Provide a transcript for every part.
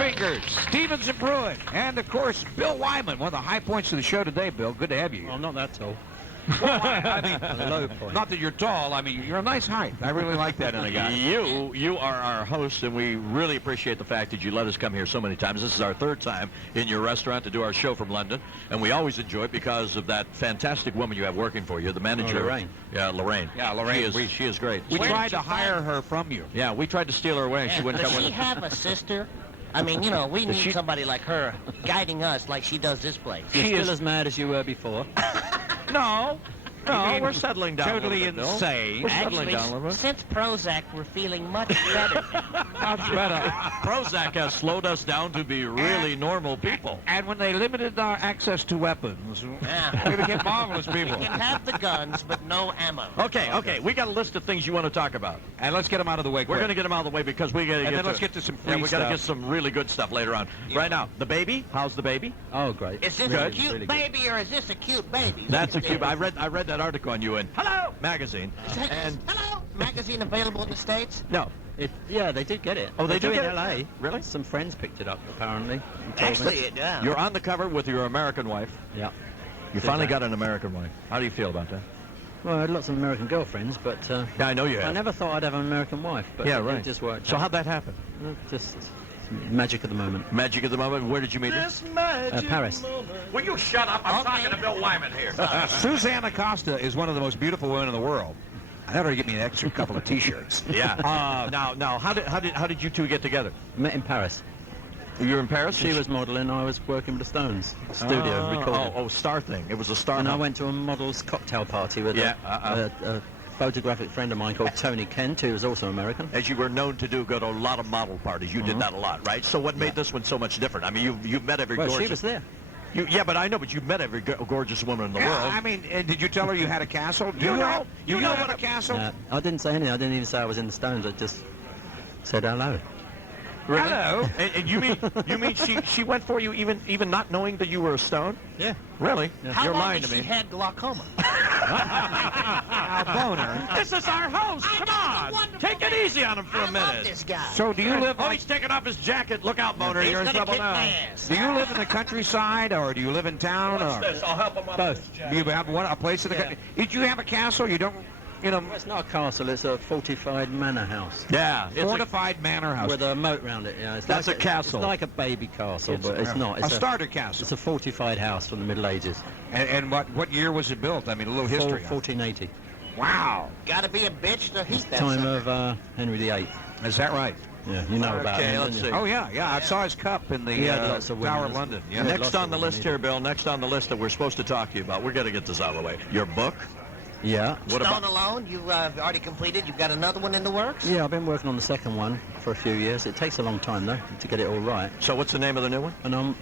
Fingers, Stevens and Pruitt, and of course Bill Wyman, one of the high points of the show today. Bill, good to have you here. Well, I'm not that tall. Well, I mean, The low point. not that you're tall. I mean, you're a nice height. I really like that in a guy. You are our host, and we really appreciate the fact that you let us come here so many times. This is our third time in your restaurant to do our show from London, and we always enjoy it because of that fantastic woman you have working for you, the manager. Lorraine. Yeah, Lorraine. Yeah, Lorraine. She is great. We tried to hire her from you. Yeah, we tried to steal her away, and she wouldn't Does come she with us. have a sister? I mean, you know, we need she- somebody like her guiding us like she does this place. You're She still is- as mad as you were before. No, we're settling down Totally a little bit, insane. We're settling Actually, down a little bit. since Prozac, we're feeling much better. Much better. Prozac has slowed us down to be really normal people. And when they limited our access to weapons, Yeah. we became marvelous people. We can have the guns, but no ammo. Okay, we got a list of things you want to talk about. And let's get them out of the way We're quick. going to get them out of the way because we got to And get then to, let's get to some free we got to stuff. get some really good stuff later on. Right now, the baby. How's the baby? Oh, great. Is this Good. a cute Really good. baby or is this a cute baby? That's a cube. I read that article on you in Hello magazine. And Hello, magazine available in the States? no, Yeah, they did get it. Oh, they do do in get it? LA. Really? Some friends picked it up, apparently. and told me. Actually, yeah. you're on the cover with your American wife. Yeah. You Did finally that. got an American wife. How do you feel about that? Well, I had lots of American girlfriends, but Yeah, I know you I have. never thought I'd have an American wife. But Yeah, it right. just worked So out. how'd that happen? Just magic of the moment. Magic at the moment. Where did you meet her? Paris. Will you shut up? I'm Okay. talking to Bill Wyman here. Susanna Acosta is one of the most beautiful women in the world. I thought her to get me an extra couple of T-shirts. Yeah. Now, how did you two get together? Met in Paris. You were in Paris. She was modelling. I was working with the Stones. Studio, recording. Oh, star thing. It was a star. And I hunt. went to a model's cocktail party with Yeah, a photographic friend of mine called Tony Kent, who was also American. As you were known to do, go to a lot of model parties. You did that a lot, right? So what made this one so much different? I mean, you've met every Well, gorgeous. she was there. Yeah, but I know, but you've met every gorgeous woman in the Yeah, world. I mean, did you tell her you had a castle? Do you know what a castle? I didn't say anything. I didn't even say I was in the Stones. I just said hello. Really? Hello. And you mean she went for you even not knowing that you were a Stone? Yeah. Really? How You're long lying has to she me. had glaucoma? Boner. This is our host. I Come know, on. a wonderful Take it man. easy on him for I a love minute. this guy. So do you live? Oh, he's taking off his jacket. Look out, Boner. He's You're in gonna trouble kick now. my ass. Do you live in the countryside, or do you live in town, What's or this? I'll help him up. Both. do you have a place in the country? Did you have a castle? You don't, you know, Well, it's not a castle. It's a fortified manor house Yeah. It's fortified manor house. with a moat round it. Yeah, it's That's like a castle. It's like a baby castle, but it's not. a It's starter castle. It's a fortified house from the Middle Ages. And what year was it built? I mean, a little history. on it. 1480. Wow. Gotta be a bitch to heat that Time sucker. of Henry VIII. Is that right? Yeah, you know about Okay, him. let's don't see. you? Oh yeah. I saw his cup in the He had lots of women, Tower of doesn't London. he? Yeah. Yeah. Next lots on of the women, list here, Bill. Next on the list that we're supposed to talk to you about. We're going to get this out of the way. Your book. Yeah. What Stone about? Alone, you've already completed. You've got another one in the works? Yeah, I've been working on the second one for a few years. It takes a long time though to get it all right. So what's the name of the new one? And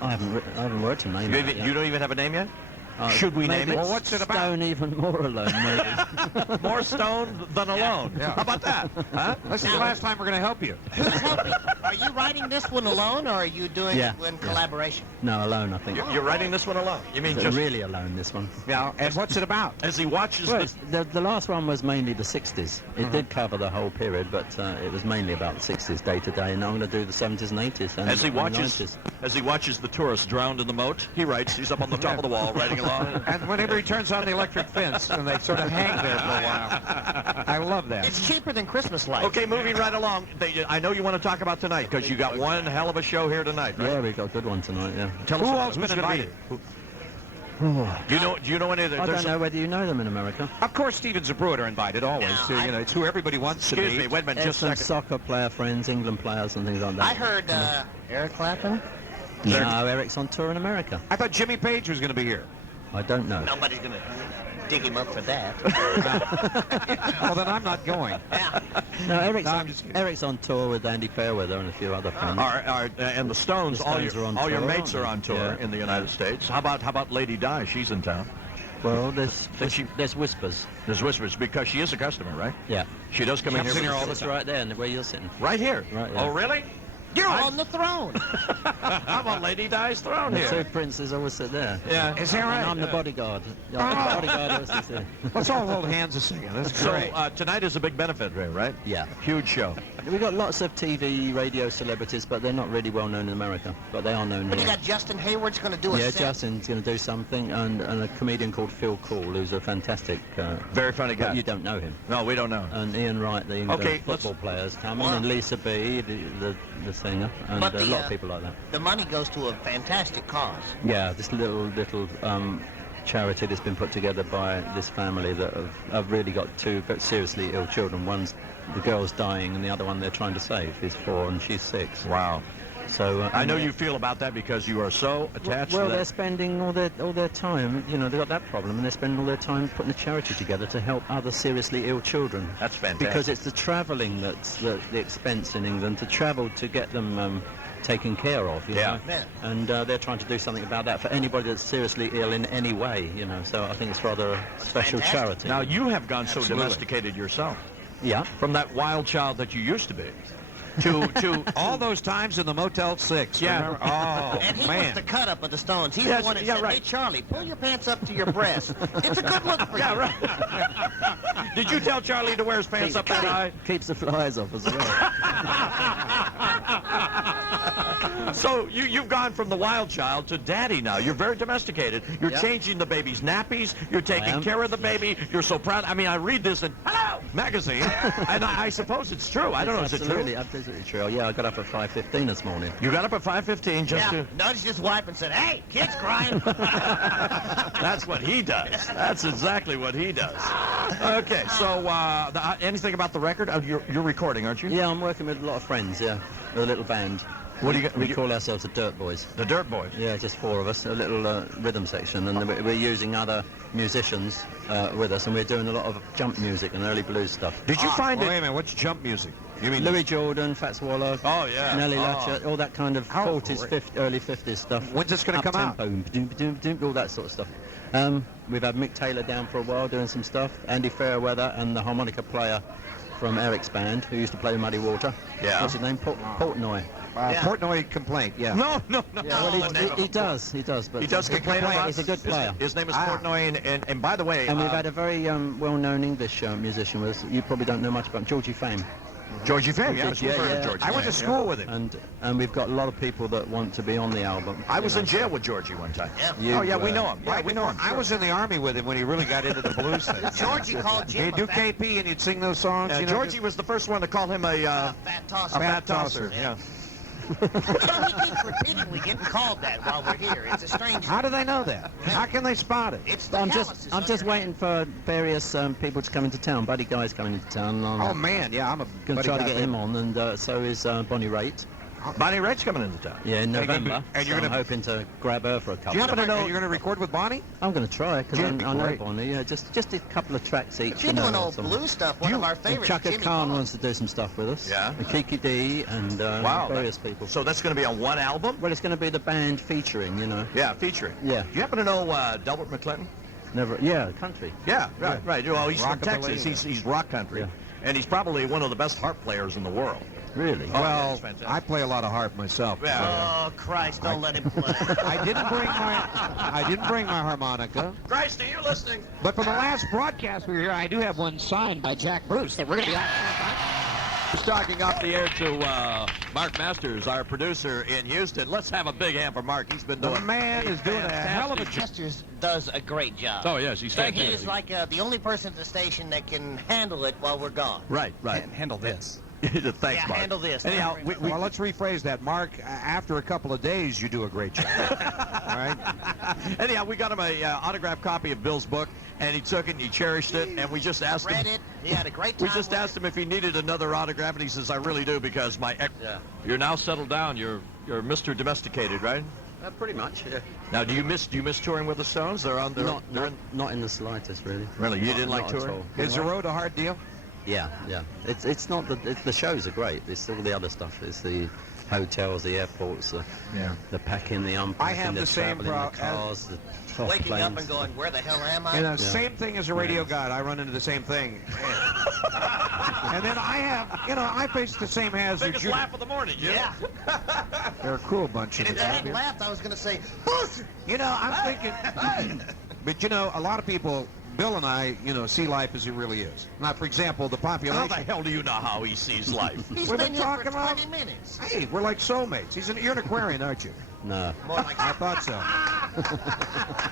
I haven't worked a name. You, out yet. you don't even have a name yet. Should we name maybe it? Well, what's it about? Stone even more alone, maybe. More Stone than Alone. Yeah. How about that? Huh? This is the last time we're going to help you. Who's helping? Are you writing this one alone, or are you doing Yeah. it in collaboration? No, alone, I think. You're writing this one alone. You mean just Really alone, this one. Yeah. And what's it about? as he watches Well, this? the last one was mainly the 60s. It did cover the whole period, but it was mainly about the 60s day to day, and I'm going to do the 70s and 80s and As he and watches, 90s. as he watches the tourists drowned in the moat, he writes. He's up on the top of the wall writing along. And whenever he turns on the electric fence, and they sort of hang there for a while. I love that. It's cheaper than Christmas lights. Okay, moving right along. I know you want to talk about tonight because you got one hell of a show here tonight. Right? Yeah, we got a good one tonight, yeah. Tell Who us all's who's been gonna be- invited? Do you know any of the? I there's don't know whether you know them in America. Of course, Stevens and Pruitt are invited always. No, So, you know, it's who everybody wants to Excuse meet. me, wait a minute, There's just a some second. soccer player friends, England players and things like that. I heard Eric Clapton. No, Eric's on tour in America. I thought Jimmy Page was going to be here. I don't know. Nobody's gonna dig him up for that. Well, then I'm not going. Yeah. No, Eric's, No, I'm on, just kidding. Eric's on tour with Andy Fairweather and a few other friends. And the Stones, The all Stones are on your tour, mates are aren't on they? tour Yeah. in the United States. How about Lady Di? She's in town. Well, she- there's whispers. There's whispers because she is a customer, right? Yeah. She does come in Comes here in here all the It's time. right there, where you're sitting. right here. Right, yeah. Oh, really? You're on the throne. I'm on Lady Di's throne The here. two princes always sit there. Yeah. Is that And right? I'm the bodyguard. The bodyguard always sits there. Let's all hold hands a second. That's So great. tonight is a big benefit, right? Yeah. Huge show. We've got lots of TV, radio celebrities, but they're not really well known in America. But they are known But you here. got Justin Hayward's going to do a Yeah, set. Justin's going to do something, and a comedian called Phil Cool, who's a fantastic... Very funny guy. You don't know him. No, we don't know. And Ian Wright, the England Okay, football players coming, Wow. and Lisa B, the singer, and But a lot of people like that. The money goes to a fantastic cause. Yeah, this little charity that's been put together by this family that have really got two very seriously ill children. One's the girl's dying, and the other one they're trying to save. He's 4 and she's 6. Wow. So I know you feel about that because you are so attached Well, to they're that. spending all their time. You know, they've got that problem, and they're spending all their time putting a charity together to help other seriously ill children. That's fantastic. Because it's the travelling that's the expense in England to travel to get them taken care of. You Yeah. know? Yeah. And they're trying to do something about that for anybody that's seriously ill in any way. You know, so I think it's rather a special fantastic. charity. Now, you have gone so Absolutely. domesticated yourself. Yeah. From that wild child that you used to be to All those times in the Motel 6. Yeah. Remember? Oh, And he was man. the cut up of the Stones. He's Yes, the one that yeah, said, right. "Hey, Charlie, pull your pants up to your breast. It's a good look for you." Yeah, right. Did you tell Charlie to wear his pants up that high? Keeps the flies off as well. So you've gone from the wild child to daddy now. You're very domesticated. You're Yeah. changing the baby's nappies. You're taking am. care of the baby. You're so proud. I mean, I read this in Hello magazine, and I suppose it's true. I don't know. Is it Absolutely, true? absolutely true. Yeah, I got up at 5:15 this morning. You got up at 5:15 just Yeah, to... nudged his wife and said, "Hey, kid's crying." That's what he does. That's exactly what he does. Okay, so anything about the record? You're recording, aren't you? Yeah, I'm working with a lot of friends. Yeah, with a little band. What do you got? We call ourselves the Dirt Boys. The Dirt Boys. Yeah, just 4 of us, a little rhythm section, and we're using other musicians with us, and we're doing a lot of jump music and early blues stuff. Did you find Wait it? a minute, what's jump music? You mean Louis Jordan, Fats Waller, Oh, yeah. Nellie Oh. Latcher, all that kind of Oh, 40s, great. 50s, early 50s stuff. When's this gonna come out? All that sort of stuff. We've had Mick Taylor down for a while doing some stuff, Andy Fairweather, and the harmonica player from Eric's band, who used to play with Muddy Water. Yeah. What's his name? Portnoy. Yeah. Portnoy Complaint, yeah. No. Yeah, well, he does, but He does complain about. He's a good player. His name is Portnoy, and by the way, And we've had a very well-known English musician with us. You probably don't know much about him, Georgie Fame. Georgie Fame. Yeah, Yeah, we've heard of yeah. Georgie I went to Fame, school with him. And we've got a lot of people that want to be on the album. I was you in know. jail with Georgie one time. Yeah. Oh yeah, we know him. Yeah, Right, we know him. I was in the Army with him when he really got into the blues thing. Georgie called Jim He'd a do fat, KP and he'd sing those songs. you know, Georgie was the first one to call him a fat tosser. fat tosser. Yeah. You know, he keeps repeatedly getting called that while we're here. It's a strange... How do they know that? How can they spot it? It's the I'm calluses just on your waiting for various people to come into town. Buddy Guy's coming into town. And Oh I'm man, yeah, I'm a going to buddy try to guy get him on, and so is Bonnie Raitt. Bonnie Raitt's coming into town. Yeah, in Are you gonna be- November. and you're so I'm gonna- hoping to grab her for a Do couple. you happen to know know- you're going to record with Bonnie? I'm going to try because That'd be I know great. Bonnie. Yeah, just a couple of tracks each. If you're you know, doing old some- blues stuff, one of our And favorites, Chaka Jimmy Khan Pond. wants to do some stuff with us. Yeah. And Kiki D and Wow. various people. So that's going to be on one album? Well, it's going to be the band featuring, you know. Yeah, featuring. Yeah. Do you happen to know Delbert McClinton? Never. Yeah, country. Yeah, right. Well, he's from Rockabilly, Texas. He's rock country, Yeah. and he's probably one of the best harp players in the world. Really. Oh, yeah, Well, it's fantastic. I play a lot of harp myself. Yeah. Oh, Christ, don't let him play. I didn't bring my harmonica, Christ, are you listening? but for the last broadcast we were here, I do have one signed by Jack Bruce that we're going to be on. Just talking off the air to Mark Masters, our producer in Houston. Let's have a big hand for Mark. He's been The doing man is doing a hell of a job. Chester's does a great job. Oh, yes, he's And he fantastic. is like the only person at the station that can handle it while we're gone. Right. Handle this. Thanks, Yeah, Mark. handle this. Anyhow, we, Well, let's rephrase that. Mark, after a couple of days, you do a great job. All right? anyhow, we got him a autographed copy of Bill's book, and he took it and he cherished it, and we just asked Read him. it. He had a great time. We just with asked him if he needed another autograph, and he says, "I really do, because my ex." Yeah. You're now settled down. You're Mr. Domesticated, right? Pretty much. Yeah. Now, do you miss touring with the Stones? They're on. They're in. Not in the slightest, really. Really, you didn't like Not at touring? all. Is the road a hard deal? Yeah, yeah. It's not the shows are great. It's all the other stuff. It's the hotels, the airports, the packing, the unpacking, I have the same traveling, the problem. cars, the Waking up planes. and going, where the hell am I? And the same thing as a radio guide. I run into the same thing. And then I have, I face the same hazard. Biggest laugh of the morning, Jim. Yeah. They're a cool bunch And of if I guys. hadn't laughed, I was going to say, bullshit. I'm thinking, but a lot of people, Bill and I, see life as it really is. Now, for example, the How population. the hell do you know how he sees life? He's We've been been here talking for about- 20 minutes. Hey, we're like soulmates. You're an Aquarian, aren't you? No. More like I thought so.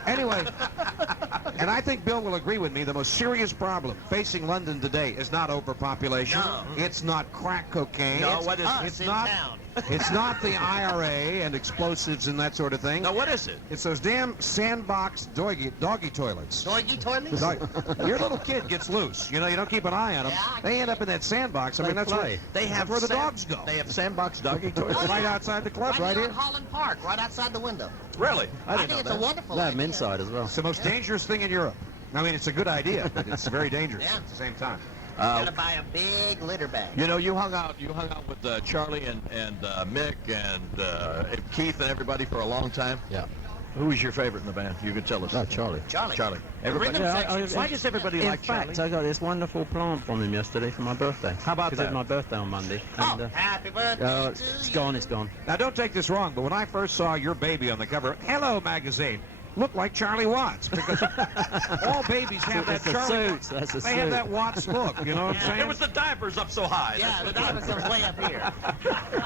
Anyway, and I think Bill will agree with me, the most serious problem facing London today is not overpopulation. No. It's not crack cocaine. No, It's- what is it? It's in not. town. It's not the IRA and explosives and that sort of thing. Now, what is it? It's those damn sandbox doggy toilets. Doggy toilets? Your little kid gets loose. You don't keep an eye on them. Yeah, They end up in that sandbox. I mean, that's where, They have that's where the sand- dogs go. They have sandbox doggy toilets? Right outside the club, right here here. in Holland Park, right outside the window. Really? I think it's a wonderful They have them idea. inside as well. It's the most dangerous thing in Europe. I mean, it's a good idea, but it's very dangerous Yeah. at the same time. Gotta buy a big litter bag. You hung out with Charlie and Mick and Keith and everybody for a long time. Yeah. Who was your favorite in the band? You could tell us. No, Charlie. Charlie. Charlie. The Everybody. rhythm section. Why does everybody In like fact, Charlie? I got this wonderful plant from him yesterday for my birthday. How about Because that? it's my birthday on Monday. Oh, And, happy birthday to it's you. gone, it's gone. Now, don't take this wrong, but when I first saw your baby on the cover of Hello magazine, looked like Charlie Watts because all babies have that That's a Charlie. suit. That's a They have suit. that Watts look. You know what I'm saying? It was the diapers up so high. Yeah, the dinosaur's way up here.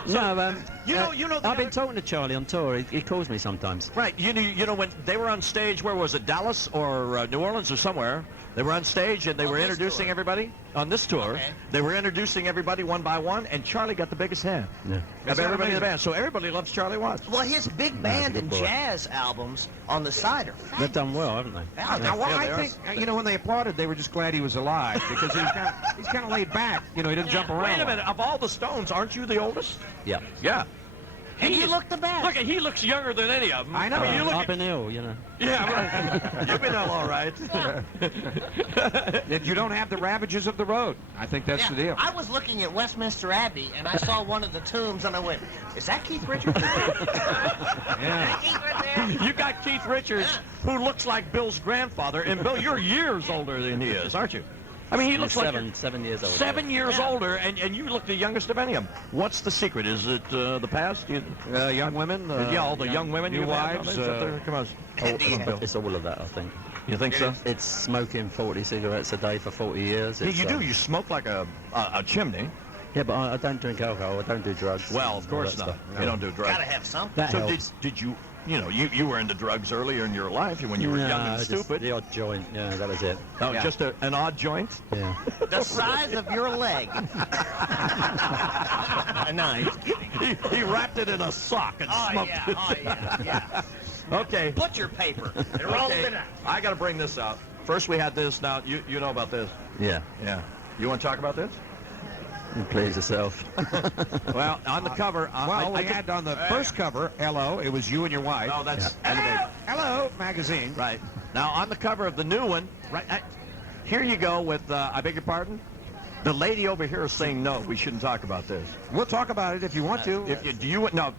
No, You know the I've been other- talking to Charlie on tour. He calls me sometimes. Right. You know when they were on stage, where was it? Dallas or New Orleans or somewhere? They were on stage and they On were this introducing tour. everybody on this tour. Okay. They were introducing everybody one by one, and Charlie got the biggest hand Yeah. of that everybody in the amazing? band. So everybody loves Charlie Watts. Well, his big band good and boy. jazz albums on the side are They've done well, haven't they? fabulous. Now, well, Yeah, I they are. think, when they applauded, they were just glad he was alive because he's kind of laid back. He doesn't jump around. Wait a minute. Of all the Stones, aren't you the oldest? Yeah. Yeah. And you look the best. Look, he looks younger than any of them. I know. mean, you look I've at, been ill, you know. yeah, right. You've been ill, all right. You don't have the ravages of the road. I think that's the deal. I was looking at Westminster Abbey and I saw one of the tombs and I went, is that Keith Richards? Yeah. Keith right there? You got Keith Richards, who looks like Bill's grandfather, and Bill, you're years older than he is, aren't you? I mean, he looks like you're 7 years old. 7 years Yeah. older, and you look the youngest of any of them. What's the secret? Is it the past? Young women. Yeah, all the young women new you've had, wives, is that the- come on. Come on, Bill. It's all of that, I think. You think so? It's smoking 40 cigarettes a day for 40 years. Yeah, It's, you do. You smoke like a chimney. Yeah, but I don't drink alcohol. I don't do drugs. Well, of all course that not. stuff. You don't do drugs. Gotta have something. That So helps. did you? You were into drugs earlier in your life when you were young and just stupid. the odd joint. Yeah, that was it. Oh, Yeah. just an odd joint. Yeah. The size of your leg. No, I'm just kidding. He wrapped it in a sock and Oh, smoked yeah, it. oh, yeah. Okay. Butcher paper. They're all Okay. in it. I got to bring this out. First we had this. Now you know about this. Yeah. Yeah. You want to talk about this? You please yourself. Well, on the cover. Well, we I had on the first cover, hello, it was you and your wife. Oh, that's Hello magazine. right. Now on the cover of the new one, right? Here you go with. I beg your pardon. The lady over here is saying no. We shouldn't talk about this. We'll talk about it if you want to. If you do you no.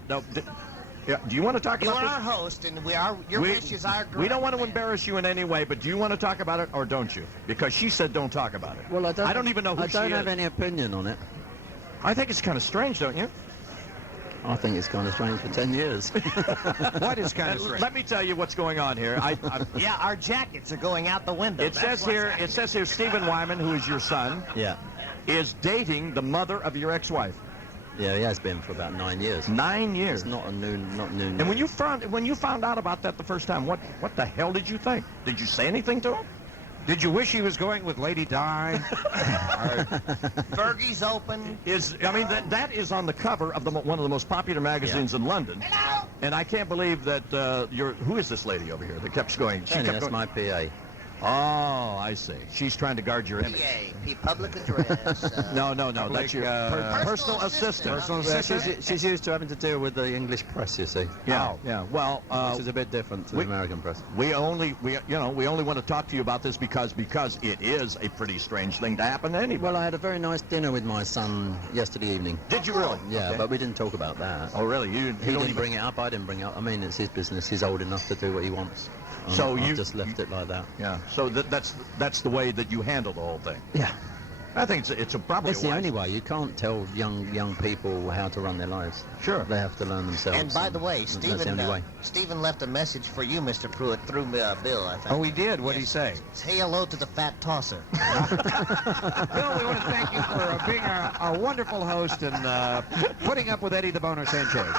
Yeah, do you want to talk You about are our this? host, and your wish is our We don't want to command. embarrass you in any way, but do you want to talk about it or don't you? Because she said don't talk about it. Well, I don't even know who I don't she have is. any opinion on it. I think it's kind of strange, don't you? I think it's kind of strange for 10 years. What is kind of strange? Let me tell you what's going on here. Yeah, our jackets are going out the window. It That's says here Stephen Wyman, who is your son, Yeah. is dating the mother of your ex-wife. Yeah, he has been for about 9 years. 9 years. It's not new. And when you found out about that the first time, what the hell did you think? Did you say anything to him? Did you wish he was going with Lady Di? Fergie's open. I mean that is on the cover of one of the most popular magazines in London. And I can't believe that who is this lady over here that kept going? She Penny, kept that's going. my PA. Oh, I see. She's trying to guard your image. PA, public address. No, that's your personal assistant. Personal Yeah, assistant. she's used to having to deal with the English press, you see. Yeah, yeah. Well, Which is a bit different to the American press. we only want to talk to you about this because it is a pretty strange thing to happen to anyone. Well, I had a very nice dinner with my son yesterday evening. Did you really? Yeah, Okay. but we didn't talk about that. Oh, really? He didn't bring it up. I didn't bring it up. I mean, it's his business. He's old enough to do what he wants. So I've you just left it like that. Yeah. So that's the way that you handle the whole thing. Yeah. I think it's probably It's the only way. You can't tell young people how to run their lives. Sure. They have to learn themselves. And by the way, that's the only way. Stephen left a message for you, Mr. Pruitt, through Bill, I think. Oh, he did? What'd he say? Say hello to the fat tosser. Bill, we want to thank you for being our wonderful host and putting up with Eddie the Boner Sanchez.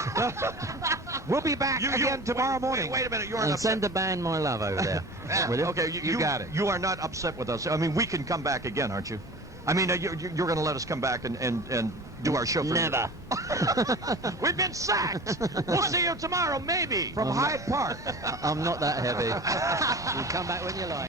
We'll be back again tomorrow morning. Wait a minute. You're And upset. send the band my love over there. Will you? Okay, You got it. You are not upset with us. I mean, we can come back again, aren't you? I mean, you're going to let us come back and do our show for Never. We've been sacked. We'll see you tomorrow, maybe. From Hyde Park. I'm not that heavy. You come back when you like.